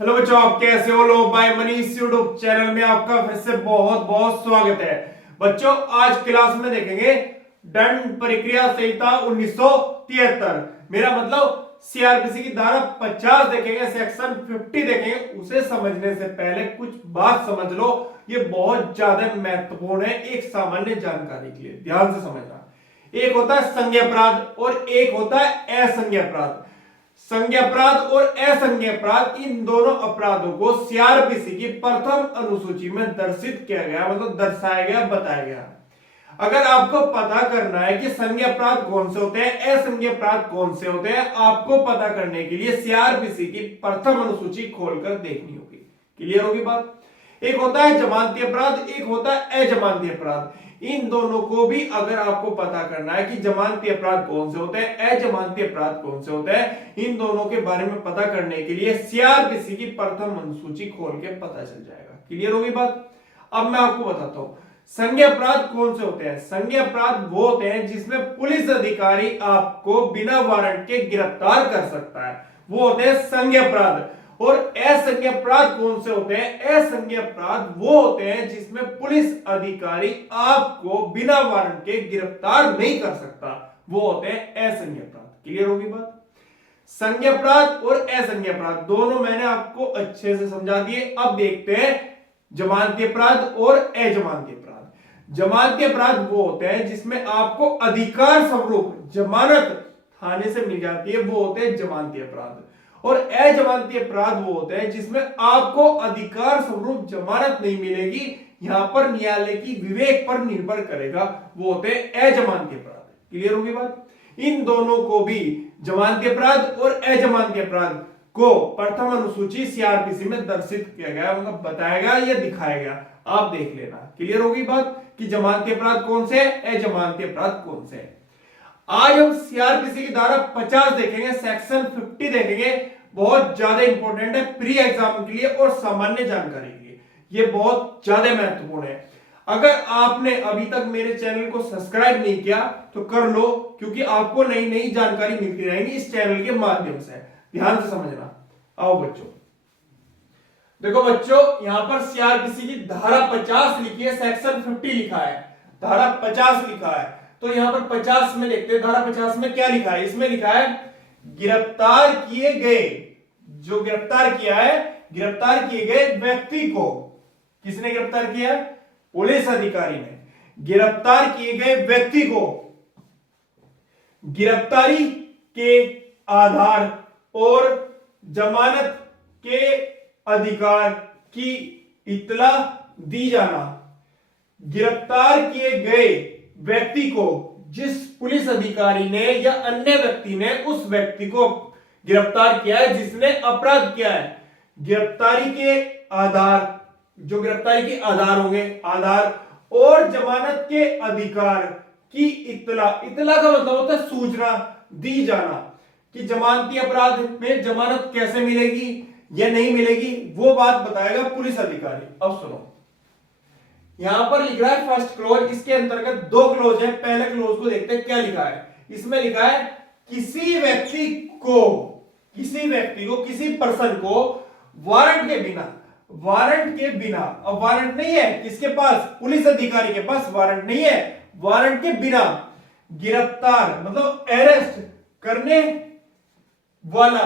Hello बच्चों, आप कैसे हो? लो बाय मनीष यूट्यूब चैनल में आपका फिर से बहुत बहुत स्वागत है। बच्चों, आज क्लास में देखेंगे दंड प्रक्रिया संहिता 1973। मेरा मतलब सीआरपीसी की धारा 50 देखेंगे, सेक्शन 50 देखेंगे। उसे समझने से पहले कुछ बात समझ लो, ये बहुत ज्यादा महत्वपूर्ण है एक सामान्य जानकारी के लिए। ध्यान से समझना। एक होता है संज्ञेय अपराध और एक होता है असंज्ञेय अपराध। संज्ञेय अपराध और असंज्ञेय अपराध, इन दोनों अपराधों को सीआरपीसी की प्रथम अनुसूची में दर्शित किया गया, मतलब दर्शाया गया, बताया गया। अगर आपको पता करना है कि संज्ञेय अपराध कौन से होते हैं, असंज्ञेय अपराध कौन से होते हैं, आपको पता करने के लिए सीआरपीसी की प्रथम अनुसूची खोलकर देखनी होगी। क्लियर होगी बात? एक होता है जमानती अपराध, एक होता है अजमानती अपराध। इन दोनों को भी अगर आपको पता करना है कि जमानती अपराध कौन से होते हैं, अजमानती अपराध कौन से होते हैं, इन दोनों के बारे में पता करने के लिए सीआरपीसी की प्रथम अनुसूची खोल के पता चल जाएगा। क्लियर होगी बात? अब मैं आपको बताता हूं संज्ञेय अपराध कौन से होते हैं। संज्ञेय अपराध वो होते हैं जिसमें पुलिस अधिकारी आपको बिना वारंट के गिरफ्तार कर सकता है, वो होते हैं संज्ञेय अपराध। और असंज्ञेय अपराध कौन से होते हैं? असंज्ञेय अपराध वो होते हैं जिसमें पुलिस अधिकारी आपको बिना वारंट के गिरफ्तार नहीं कर सकता, वो होते हैं असंज्ञेय अपराध। क्लियर होगी बात? संज्ञेय अपराध और असंज्ञेय अपराध दोनों मैंने आपको अच्छे से समझा दिए। अब देखते हैं जमानती अपराध और अजमानती अपराध। जमानती अपराध वो होते हैं जिसमें आपको अधिकार स्वरूप जमानत थाने से मिल जाती है, वो होते हैं जमानती अपराध। और अजमानती अपराध वो होते हैं जिसमें आपको अधिकार स्वरूप जमानत नहीं मिलेगी, यहां पर न्यायालय की विवेक पर निर्भर करेगा, वो होते हैं अजमानती अपराध। क्लियर होगी बात? इन दोनों को भी, जमानती अपराध और अजमानती अपराध को, प्रथम अनुसूची सीआरपीसी में दर्शित किया गया, मतलब बताया गया या दिखाया गया। आप देख लेना। क्लियर होगी बात कि जमानती अपराध कौन से है, अजमानती अपराध कौन से है। आज हम सीआरपीसी की धारा 50 देखेंगे, सेक्शन 50 देखेंगे। बहुत ज्यादा इंपॉर्टेंट है प्री एग्जाम के लिए और सामान्य जानकारी के लिए, ये बहुत ज्यादा महत्वपूर्ण है। अगर आपने अभी तक मेरे चैनल को सब्सक्राइब नहीं किया तो कर लो, क्योंकि आपको नई नई जानकारी मिलती रहेगी इस चैनल के माध्यम से। ध्यान से समझना। आओ बच्चों, देखो बच्चों, यहां पर सीआरपीसी की धारा 50 लिखी है, सेक्शन 50 लिखा है, धारा 50 लिखा है। तो यहां पर 50 में देखते हैं, धारा 50 में क्या लिखा है। इसमें लिखा है गिरफ्तार किए गए, जो गिरफ्तार किया है, गिरफ्तार किए गए व्यक्ति को, किसने गिरफ्तार किया? पुलिस अधिकारी ने। गिरफ्तार किए गए व्यक्ति को गिरफ्तारी के आधार और जमानत के अधिकार की इत्तला दी जाना। गिरफ्तार किए गए व्यक्ति को जिस पुलिस अधिकारी ने या अन्य व्यक्ति ने उस व्यक्ति को गिरफ्तार किया है जिसने अपराध किया है, गिरफ्तारी के आधार, जो गिरफ्तारी के आधार होंगे, आधार और जमानत के अधिकार की इत्तला, इत्तला का मतलब होता है सूचना, दी जाना कि जमानती अपराध में जमानत कैसे मिलेगी या नहीं मिलेगी, वो बात बताएगा पुलिस अधिकारी। अब सुनो, यहां पर लिख रहा है फर्स्ट क्लोज, इसके अंतर्गत दो क्लोज है। पहले क्लोज को देखते हैं क्या लिखा है। इसमें लिखा है किसी व्यक्ति को, किसी पर्सन को वारंट के बिना, वारंट के बिना, अब वारंट नहीं है किसके पास? पुलिस अधिकारी के पास वारंट नहीं है, वारंट के बिना गिरफ्तार मतलब अरेस्ट करने वाला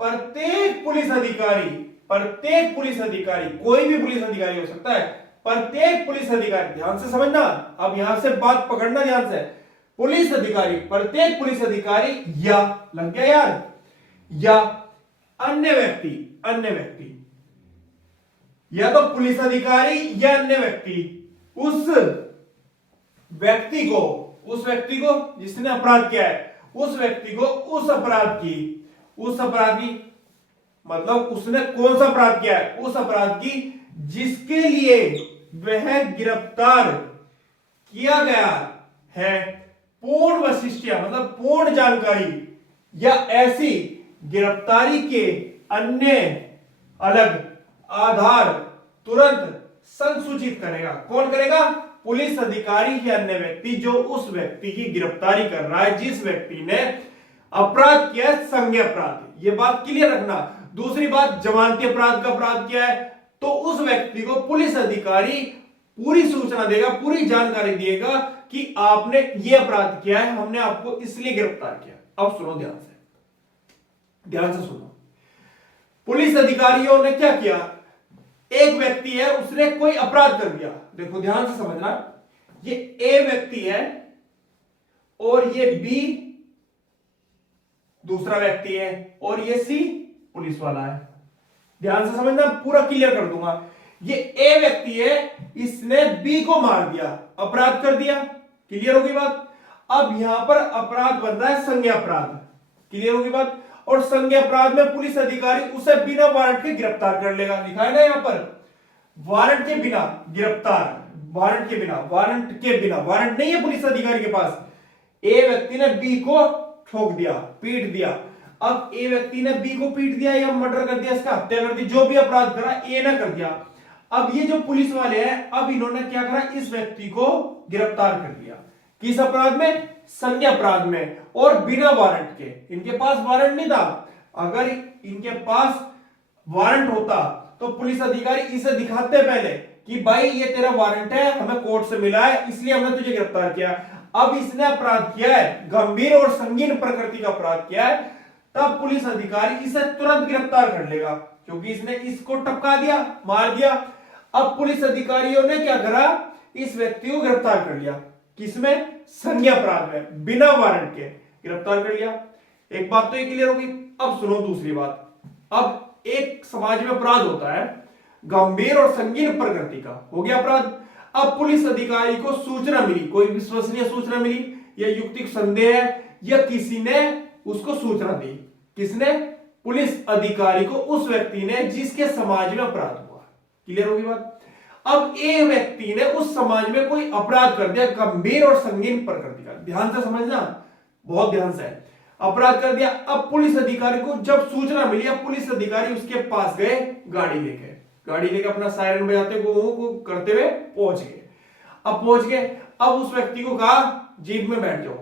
प्रत्येक पुलिस अधिकारी, प्रत्येक पुलिस अधिकारी, कोई भी पुलिस अधिकारी हो सकता है, प्रत्येक पुलिस अधिकारी, ध्यान से समझना, अब यहां से बात पकड़ना ध्यान से। पुलिस अधिकारी, प्रत्येक पुलिस अधिकारी या, लग गया यार, या अन्य व्यक्ति, अन्य व्यक्ति, या तो पुलिस अधिकारी या अन्य व्यक्ति उस व्यक्ति को, उस व्यक्ति को जिसने अपराध किया है, उस व्यक्ति को उस अपराध की, उस अपराध की मतलब उसने कौन सा अपराध किया है? उस अपराध की जिसके लिए वह गिरफ्तार किया गया है, पूर्ण वशिष्ठता मतलब पूर्ण जानकारी या ऐसी गिरफ्तारी के अन्य अलग आधार तुरंत संसूचित करेगा। कौन करेगा? पुलिस अधिकारी या अन्य व्यक्ति जो उस व्यक्ति की गिरफ्तारी कर रहा है जिस व्यक्ति ने अपराध किया, संज्ञेय अपराध। ये बात क्लियर रखना। दूसरी बात, जमानती अपराध का अपराध किया है तो उस व्यक्ति को पुलिस अधिकारी पूरी सूचना देगा, पूरी जानकारी देगा कि आपने ये अपराध किया है, हमने आपको इसलिए गिरफ्तार किया। अब सुनो ध्यान से, ध्यान से सुनो। पुलिस अधिकारियों ने क्या किया, एक व्यक्ति है उसने कोई अपराध कर दिया, देखो ध्यान से समझना, ये ए व्यक्ति है और ये बी दूसरा व्यक्ति है और ये सी पुलिस वाला है। ध्यान से समझना, पूरा क्लियर कर दूंगा। ये ए व्यक्ति है, इसने बी को मार दिया, अपराध कर दिया, क्लियर होगी बात। अब यहां पर अपराध बन रहा है संज्ञा अपराध, क्लियर होगी बात। और संज्ञा अपराध में पुलिस अधिकारी उसे बिना वारंट के गिरफ्तार कर लेगा, लिखा है ना यहां पर, वारंट के बिना गिरफ्तार, वारंट के बिना, वारंट के बिना, वारंट नहीं है पुलिस अधिकारी के पास। ए व्यक्ति ने बी को ठोक दिया, पीट दिया। अब ए व्यक्ति ने बी को पीट दिया या मर्डर कर दिया, इसका हत्या कर दी, जो भी अपराध करा ए ने कर दिया। अब ये जो पुलिस वाले हैं, अब इन्होंने क्या करा, इस व्यक्ति को गिरफ्तार कर लिया, किस अपराध में, संज्ञा अपराध में, और बिना वारंट के। इनके पास वारंट नहीं था, अगर इनके पास वारंट होता तो पुलिस अधिकारी इसे दिखाते पहले कि भाई ये तेरा वारंट है, हमें कोर्ट से मिला है, इसलिए हमने तुझे गिरफ्तार किया। अब इसने अपराध किया है, गंभीर और संगीन प्रकृति का अपराध किया है, तब पुलिस अधिकारी इसे तुरंत गिरफ्तार कर लेगा, क्योंकि इसने इसको टपका दिया, मार दिया। अब पुलिस अधिकारियों ने क्या करा, इस व्यक्ति को गिरफ्तार कर लिया, किसमें, संज्ञा अपराध में, बिना वारंट के गिरफ्तार कर लिया। एक बात तो ये क्लियर होगी। अब सुनो दूसरी बात। अब एक समाज में अपराध होता है गंभीर और संगीन प्रकृति का, हो गया अपराध। अब पुलिस अधिकारी को सूचना मिली, कोई विश्वसनीय सूचना मिली या युक्तिक संदेह है, या किसी ने उसको सूचना दी, किसने, पुलिस अधिकारी को, उस व्यक्ति ने जिसके समाज में अपराध हुआ, क्लियर होगी बात। अब ए व्यक्ति ने उस समाज में कोई अपराध कर दिया गंभीर और संगीन प्रकृति का, ध्यान से समझना, बहुत ध्यान से, अपराध कर दिया। अब पुलिस अधिकारी को जब सूचना मिली, अब पुलिस अधिकारी उसके पास गए, गाड़ी लेके अपना सायरन बजाते को करते हुए पहुंच गए। अब पहुंच गए, अब उस व्यक्ति को कहा जीप में बैठ जाओ।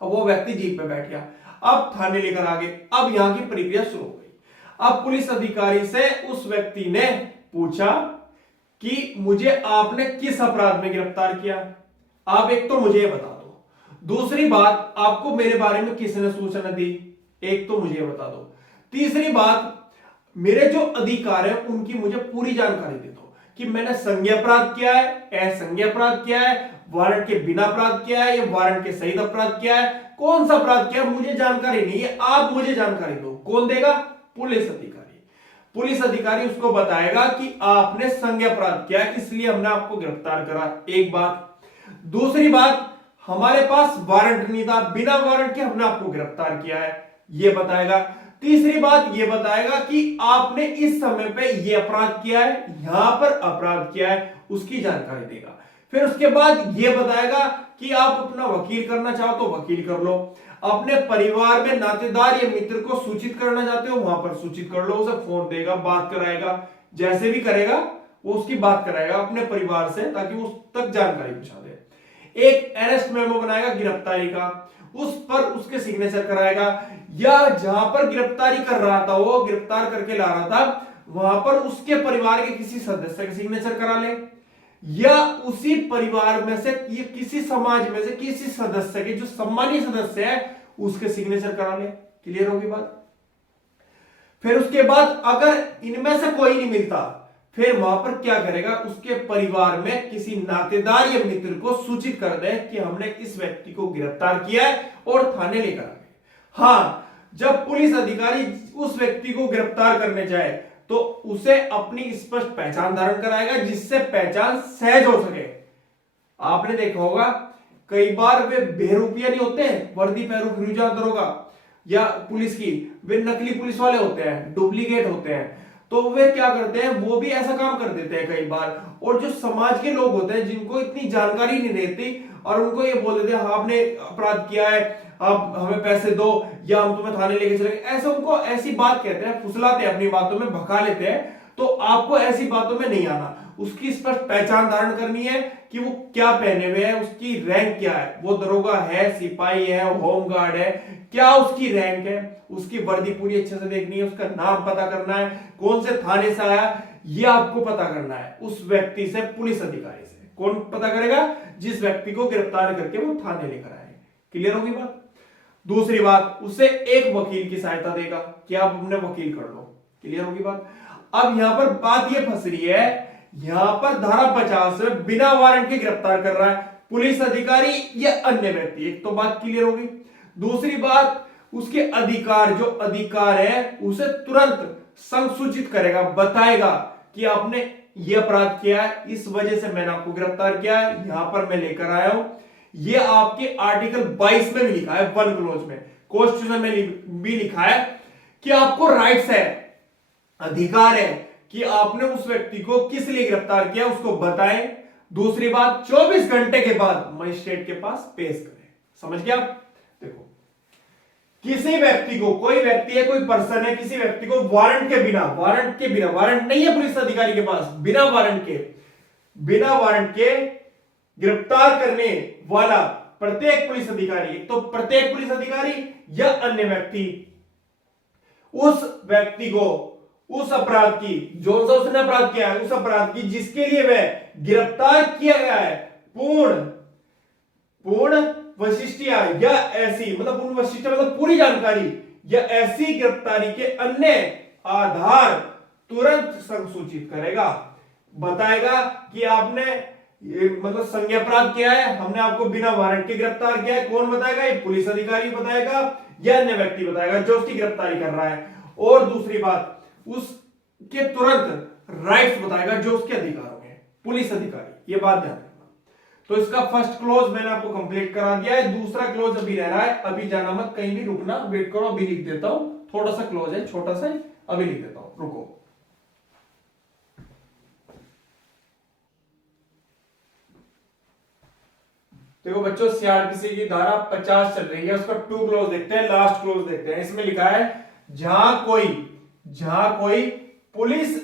अब वो व्यक्ति जीप में बैठ गया, अब थाने लेकर आ गए। अब यहां की प्रक्रिया शुरू हो गई। अब पुलिस अधिकारी से उस व्यक्ति ने पूछा कि मुझे आपने किस अपराध में गिरफ्तार किया, आप एक तो मुझे बता दो, दूसरी बात आपको मेरे बारे में किसने सूचना दी, एक तो मुझे बता दो, तीसरी बात मेरे जो अधिकार है उनकी मुझे पूरी जानकारी दे दो कि मैंने संज्ञा अपराध किया है, असंज्ञा अपराध किया है, वारंट के बिना अपराध किया है या वारंट के सहित अपराध किया है, कौन सा अपराध किया मुझे जानकारी नहीं है, आप मुझे जानकारी दो। कौन देगा, पुलिस अधिकारी। पुलिस अधिकारी उसको बताएगा कि आपने संज्ञा अपराध किया है, इसलिए हमने आपको गिरफ्तार करा, एक बात। दूसरी बात, हमारे पास वारंट नहीं था, बिना वारंट के हमने आपको गिरफ्तार किया है, यह बताएगा। तीसरी बात यह बताएगा कि आपने इस समय पे यह अपराध किया है, यहां पर अपराध किया है, उसकी जानकारी देगा। फिर उसके बाद यह बताएगा कि आप अपना वकील करना चाहो तो वकील कर लो, अपने परिवार में नातेदार या मित्र को सूचित करना चाहते हो वहां पर सूचित कर लो, उसे फोन देगा, बात कराएगा, जैसे भी करेगा वो उसकी बात कराएगा अपने परिवार से, ताकि उस तक जानकारी पहुंचा दे। एक अरेस्ट मेमो बनाएगा गिरफ्तारी का, उस पर उसके सिग्नेचर कराएगा, या जहां पर गिरफ्तारी कर रहा था, वो गिरफ्तार करके ला रहा था, वहां पर उसके परिवार के किसी सदस्य के सिग्नेचर करा ले, या उसी परिवार में से ये किसी समाज में से किसी सदस्य के जो सम्मानीय सदस्य है उसके सिग्नेचर करा ले, क्लियर होगी बात। फिर उसके बाद अगर इनमें से कोई नहीं मिलता, फिर वहां पर क्या करेगा, उसके परिवार में किसी नातेदार या मित्र को सूचित कर दे कि हमने इस व्यक्ति को गिरफ्तार किया है और थाने लेकर आ गए। हाँ, जब पुलिस अधिकारी उस व्यक्ति को गिरफ्तार करने जाए तो उसे अपनी स्पष्ट पहचान धारण कराएगा, जिससे पहचान सहज हो सके। आपने देखा होगा कई बार वे बेरूपिया नहीं होते हैं, वर्दी पहरो फिरोजा दरोगा या पुलिस की, वे नकली पुलिस वाले होते हैं, डुप्लीकेट होते हैं, तो वे क्या करते हैं, वो भी ऐसा काम कर देते हैं कई बार। और जो समाज के लोग होते हैं जिनको इतनी जानकारी नहीं रहती और उनको ये बोल देते हैं हाँ आपने अपराध किया है, आप हमें पैसे दो या हम तुम्हें थाने लेके चलेंगे, ऐसे उनको ऐसी बात कहते हैं, फुसलाते हैं, अपनी बातों में भगा लेते हैं। तो आपको ऐसी बातों में नहीं आना, उसकी स्पष्ट पहचान धारण करनी है कि वो क्या पहने हुए है, उसकी रैंक क्या है, वो दरोगा है, सिपाही है, होमगार्ड है, क्या उसकी रैंक है, उसकी वर्दी पूरी अच्छे से देखनी है, उसका नाम पता करना है, कौन से थाने से आया ये आपको पता करना है उस व्यक्ति से, पुलिस अधिकारी से। कौन पता करेगा? जिस व्यक्ति को गिरफ्तार करके वो थाने लेकर आए। क्लियर होगी बात? दूसरी बात, उसे एक वकील की सहायता देगा कि आप अपने वकील कर लो। क्लियर होगी बात? अब यहां पर बात ये फंस रही है, यहां पर धारा 50 में बिना वारंट के गिरफ्तार कर रहा है पुलिस अधिकारी या अन्य व्यक्ति। एक तो बात क्लियर होगी। दूसरी बात, उसके अधिकार, जो अधिकार है उसे तुरंत संसूचित करेगा, बताएगा कि आपने ये अपराध किया है, इस वजह से मैंने आपको गिरफ्तार किया है, यहां पर मैं लेकर आया हूं। ये आपके आर्टिकल 22 में भी लिखा है, 1 क्लोज में, कॉन्स्टिट्यूशन में भी लिखा है कि आपको राइट्स है, अधिकार है कि आपने उस व्यक्ति को किस लिए गिरफ्तार किया उसको बताएं। दूसरी बात, 24 घंटे के बाद मजिस्ट्रेट के पास पेश करें। समझ गया आप? देखो, किसी व्यक्ति को, कोई व्यक्ति है, कोई पर्सन है, किसी व्यक्ति को वारंट के बिना, वारंट नहीं है पुलिस अधिकारी के पास, बिना वारंट के गिरफ्तार करने वाला प्रत्येक पुलिस अधिकारी, तो प्रत्येक पुलिस अधिकारी या अन्य व्यक्ति उस व्यक्ति को उस अपराध की, जो सा उसने अपराध किया है, उस अपराध की जिसके लिए वह गिरफ्तार किया गया है, पूर्ण वशिष्ठिया या ऐसी, मतलब पूर्ण वशिष्ठिया मतलब पूरी जानकारी या ऐसी गिरफ्तारी के अन्य आधार तुरंत संसूचित करेगा, बताएगा कि आपने ये मतलब संज्ञा अपराध किया है, हमने आपको बिना वारंट के गिरफ्तार किया है। कौन बताएगा? ये पुलिस अधिकारी बताएगा या अन्य व्यक्ति बताएगा जो उसकी गिरफ्तारी कर रहा है। और दूसरी बात, उसके तुरंत राइट्स बताएगा जो उसके अधिकार होंगे, पुलिस अधिकारी। ये बात ध्यान रखना। तो इसका फर्स्ट क्लोज मैंने आपको कंप्लीट करा दिया है, दूसरा क्लोज अभी रह रहा है, अभी जाना मत, कहीं भी रुकना, वेट करो, अभी लिख देता हूं, थोड़ा सा क्लोज है, छोटा सा, अभी लिख देता हूं, रुको। देखो बच्चों, सीआरपीसी की धारा 50 चल रही है, उसका 2 क्लोज देखते हैं, लास्ट क्लोज देखते हैं। इसमें लिखा है, जहां कोई पुलिस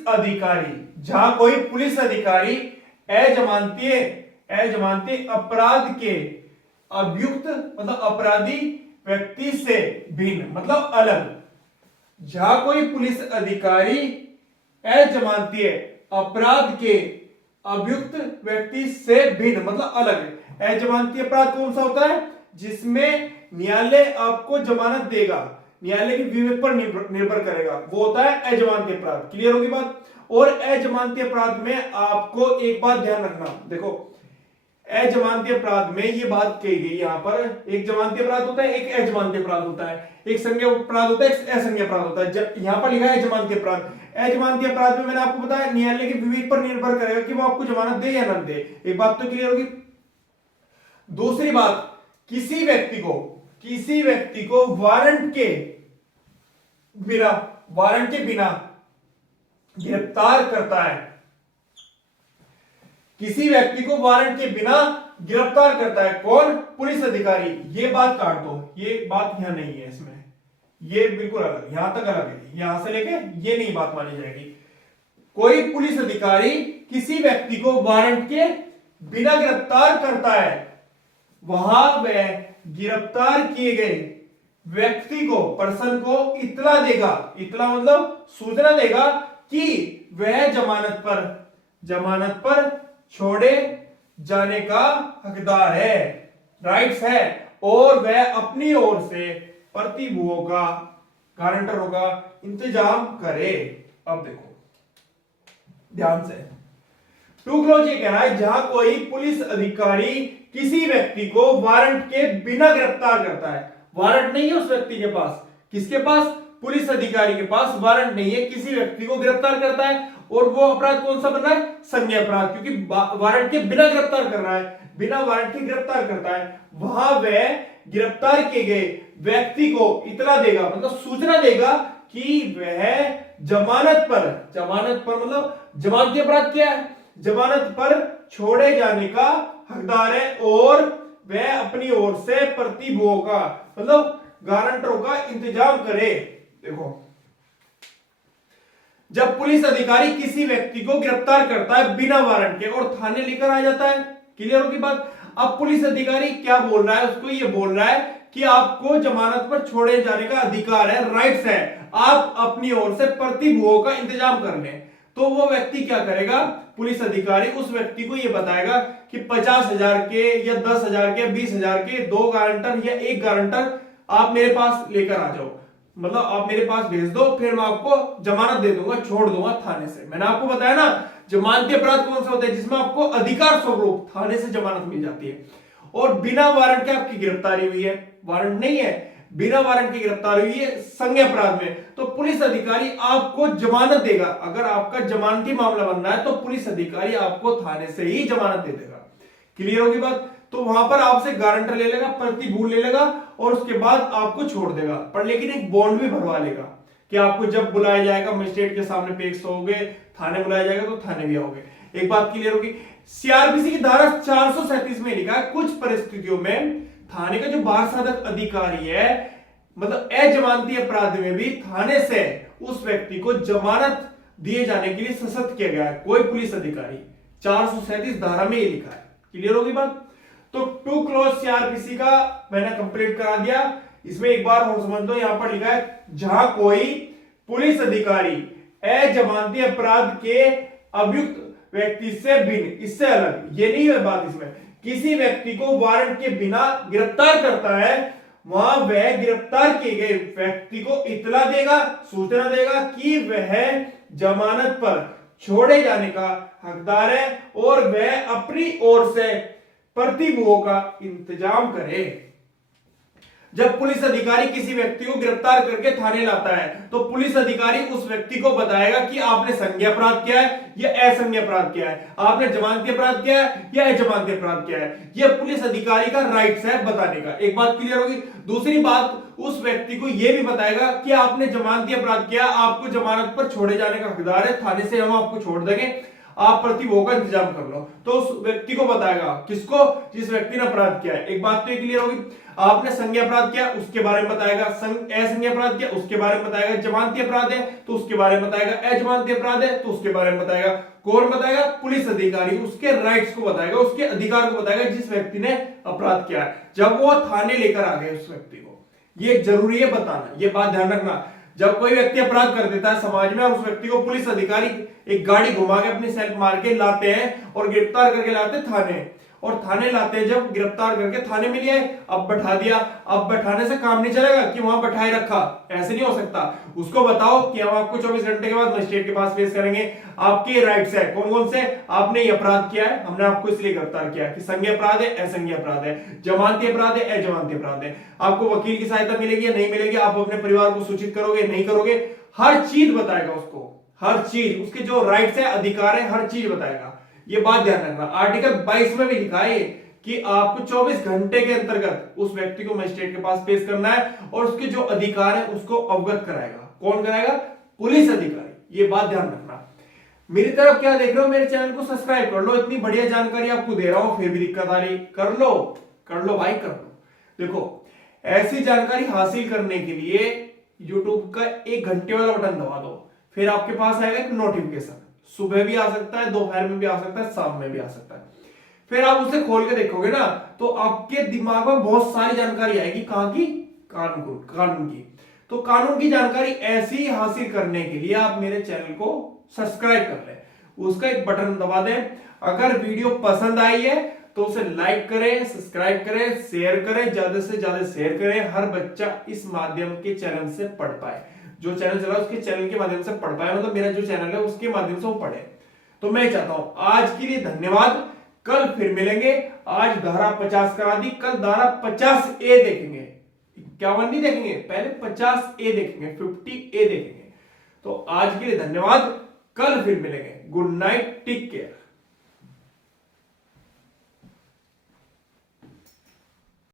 अधिकारी अजमानती अपराध के अभियुक्त मतलब अपराधी व्यक्ति से भिन्न मतलब अलग, जहां कोई पुलिस अधिकारी अजमानती अपराध के अभियुक्त व्यक्ति से भिन्न मतलब अलग है। अजमानती अपराध कौन सा होता है? जिसमें न्यायालय आपको जमानत देगा, न्यायालय के विवेक पर निर्भर करेगा, वो होता है अजमानती अपराध। क्लियर होगी बात? और अजमानती अपराध में आपको एक बात ध्यान रखना, देखो अजमानती अपराध में ये बात कही गई यहां पर, एक जमानती अपराध होता है, एक अजमानती अपराध होता है, एक संज्ञेय अपराध होता है, एक असंज्ञेय अपराध होता है। यहां पर लिखा है अजमानती अपराध। अजमानती अपराध में मैंने आपको बताया न्यायालय के विवेक पर निर्भर करेगा कि वो आपको जमानत दे या ना दे। एक बात तो क्लियर होगी। दूसरी बात, किसी व्यक्ति को वारंट के बिना गिरफ्तार करता है, किसी व्यक्ति को वारंट के बिना गिरफ्तार करता है, कौन? पुलिस अधिकारी। ये बात काट दो, ये बात यहां नहीं है, इसमें ये बिल्कुल अलग, यहां तक अलग है, यहां से लेके ये नहीं बात मानी जाएगी। कोई पुलिस अधिकारी किसी व्यक्ति को वारंट के बिना गिरफ्तार करता है, वहां वह गिरफ्तार किए गए व्यक्ति को, पर्सन को इत्तला देगा, इत्तला मतलब सूचना देगा कि वह जमानत पर छोड़े जाने का हकदार है, राइट्स है, और वह अपनी ओर से प्रतिभूओं का, गारंटरों का इंतजाम करे। अब देखो ध्यान से, 2 क्लोज ये कह रहा है, जहां कोई पुलिस अधिकारी किसी व्यक्ति को वारंट के बिना गिरफ्तार करता है, वारंट नहीं है उस व्यक्ति के पास, किसके पास? पुलिस अधिकारी के पास वारंट नहीं है, किसी व्यक्ति को गिरफ्तार करता है, और वो अपराध कौन सा बन रहा है? संज्ञेय अपराध, क्योंकि वारंट के बिना गिरफ्तार कर रहा है, बिना वारंट के गिरफ्तार करता है, वहां वह गिरफ्तार किए गए व्यक्ति को इतला देगा मतलब सूचना देगा कि वह जमानत पर मतलब जमानती अपराध क्या है? जमानत पर छोड़े जाने का हकदार है, और वह अपनी ओर से प्रतिभूओं का मतलब गारंटरों का इंतजाम करे। देखो जब पुलिस अधिकारी किसी व्यक्ति को गिरफ्तार करता है बिना वारंट के और थाने लेकर आ जाता है। क्लियर होगी बात। अब पुलिस अधिकारी क्या बोल रहा है, उसको ये बोल रहा है कि आपको जमानत पर छोड़े जाने का अधिकार है, राइट्स है, आप अपनी ओर से प्रतिभूओं का इंतजाम कर लें। तो वो व्यक्ति क्या करेगा, पुलिस अधिकारी उस व्यक्ति को ये बताएगा कि 50,000 के या 10,000 के 20,000 के 2 गारंटर या 1 गारंटर आप मेरे पास लेकर आ जाओ, मतलब आप मेरे पास भेज दो, फिर मैं आपको जमानत दे दूंगा, छोड़ दूंगा थाने से। मैंने आपको बताया ना जमानती अपराध कौन सा होता है, जिसमें आपको अधिकार स्वरूप थाने से जमानत मिल जाती है और बिना वारंट के आपकी गिरफ्तारी हुई है, वारंट नहीं है, बिना वारंट की गिरफ्तारी हुई है संज्ञेय अपराध में, तो पुलिस अधिकारी आपको जमानत देगा। अगर आपका जमानती मामला बन रहा है तो पुलिस अधिकारी आपको थाने से ही जमानत दे देगा। क्लियर होगी बात। तो वहां पर आपसे गारंटर ले लेगा, प्रतिभूल ले लेगा और उसके बाद आपको छोड़ देगा, पर लेकिन एक बॉन्ड भी भरवा लेगा कि आपको जब बुलाया जाएगा मजिस्ट्रेट के सामने पेश होगे, थाने बुलाया जाएगा तो थाने भी आओगे। एक बात क्लियर होगी। सीआरपीसी की धारा 437 में लिखा है कुछ परिस्थितियों में थाने का जो बार साधक अधिकारी है, मतलब अजमानती अपराध में भी थाने से उस व्यक्ति को जमानत दिए जाने के लिए सशक्त किया गया है कोई पुलिस अधिकारी, 437 धारा में ये लिखा है। क्लियर होगी बात। तो 2 क्लॉज सीआरपीसी का मैंने कंप्लीट करा दिया। इसमें एक बार और समझ दो, यहां पर लिखा है जहां कोई पुलिस अधिकारी अजमानती अपराध के अभियुक्त व्यक्ति से भिन्न, इससे अलग, ये नहीं है बात, इसमें किसी व्यक्ति को वारंट के बिना गिरफ्तार करता है, वहां वह गिरफ्तार किए गए व्यक्ति को इतला देगा, सूचना देगा कि वह जमानत पर छोड़े जाने का हकदार है और वह अपनी ओर से प्रतिभूओं का इंतजाम करे। जब पुलिस अधिकारी किसी व्यक्ति को गिरफ्तार करके थाने लाता है तो पुलिस अधिकारी उस व्यक्ति को बताएगा कि आपने संज्ञेय अपराध किया है या असंज्ञेय अपराध किया है, आपने जमानती अपराध किया है या अजमानती अपराध किया है। यह पुलिस अधिकारी का राइट्स है बताने का। एक बात क्लियर होगी। दूसरी बात, उस व्यक्ति को यह भी बताएगा कि आपने जमानती अपराध किया, आपको जमानत पर छोड़े जाने का हकदार है, थाने से हम आपको छोड़ देंगे, आप प्रतिभूओं का इंतजाम कर लो। तो उस व्यक्ति को बताएगा, किसको, जिस व्यक्ति ने अपराध किया है। एक बात तो क्लियर होगी। आपने संज्ञेय अपराध किया उसके बारे में बताएगा, असंज्ञेय अपराध किया उसके बारे में बताएगा, जमानती अपराध है तो उसके बारे में बताएगा, अजमानती अपराध है तो उसके बारे में बताएगा। कौन बताएगा? पुलिस अधिकारी उसके राइट्स को बताएगा, उसके अधिकार को बताएगा जिस व्यक्ति ने अपराध किया है, जब वो थाने लेकर आ गए उस व्यक्ति को। ये जरूरी है बताना, ये बात ध्यान रखना। जब कोई व्यक्ति अपराध कर देता है समाज में और उस व्यक्ति को पुलिस अधिकारी एक गाड़ी घुमा के अपनी सेल्फ मार के लाते हैं और गिरफ्तार करके लाते थाने, और थाने लाते हैं, जब गिरफ्तार करके थाने में लिया अब बैठा दिया, अब बैठाने से काम नहीं चलेगा कि वहां बैठाए रखा, ऐसे नहीं हो सकता। उसको बताओ कि हम आपको 24 घंटे के बाद मजिस्ट्रेट के पास पेश करेंगे, आपके राइट्स है, कौन कौन से, आपने ये अपराध किया है, हमने आपको इसलिए गिरफ्तार किया कि संज्ञेय अपराध है, असंज्ञेय अपराध है, जमानती अपराध है, अजमानती अपराध है, आपको वकील की सहायता मिलेगी या नहीं मिलेगी, आप अपने परिवार को सूचित करोगे नहीं करोगे, हर चीज बताएगा उसको, हर चीज, उसके जो राइट्स है, अधिकार है, हर चीज बताएगा। ये बात ध्यान रखना। आर्टिकल 22 में भी लिखा है कि आपको 24 घंटे के अंतर्गत उस व्यक्ति को मजिस्ट्रेट के पास पेश करना है और उसके जो अधिकार है उसको अवगत कराएगा। कौन कराएगा? पुलिस अधिकारी। ये बात ध्यान रखना। मेरी तरफ क्या देख रहे हो, मेरे चैनल को सब्सक्राइब कर लो, इतनी बढ़िया जानकारी आपको दे रहा हूं फिर भी दिक्कत आ रही, कर लो भाई कर लो। देखो, ऐसी जानकारी हासिल करने के लिए यूट्यूब का 1 घंटे वाला बटन दबा दो, फिर आपके पास आएगा एक नोटिफिकेशन, सुबह भी आ सकता है, दोपहर में भी आ सकता है, शाम में भी आ सकता है। फिर आप उसे खोल के देखोगे ना तो आपके दिमाग में बहुत सारी जानकारी आएगी। कहां की? कानून की। तो कानून की जानकारी ऐसी हासिल करने के लिए आप मेरे चैनल को सब्सक्राइब कर लें, उसका एक बटन दबा दें। अगर वीडियो पसंद आई है तो उसे लाइक करें, सब्सक्राइब करें, शेयर करें, ज्यादा से ज्यादा शेयर करें। हर बच्चा इस माध्यम के चैनल से पढ़ पाए, जो चैनल चला उसके चैनल के माध्यम से पढ़ पाए, मतलब मेरा जो चैनल है उसके माध्यम से वो पढ़े। तो मैं चाहता हूं, आज के लिए धन्यवाद, कल फिर मिलेंगे। आज धारा 50 करा दी, कल धारा 50A देखेंगे, 51 नहीं देखेंगे, पहले 50A देखेंगे, 50A देखेंगे। तो आज के लिए धन्यवाद, कल फिर मिलेंगे। Good night, take care.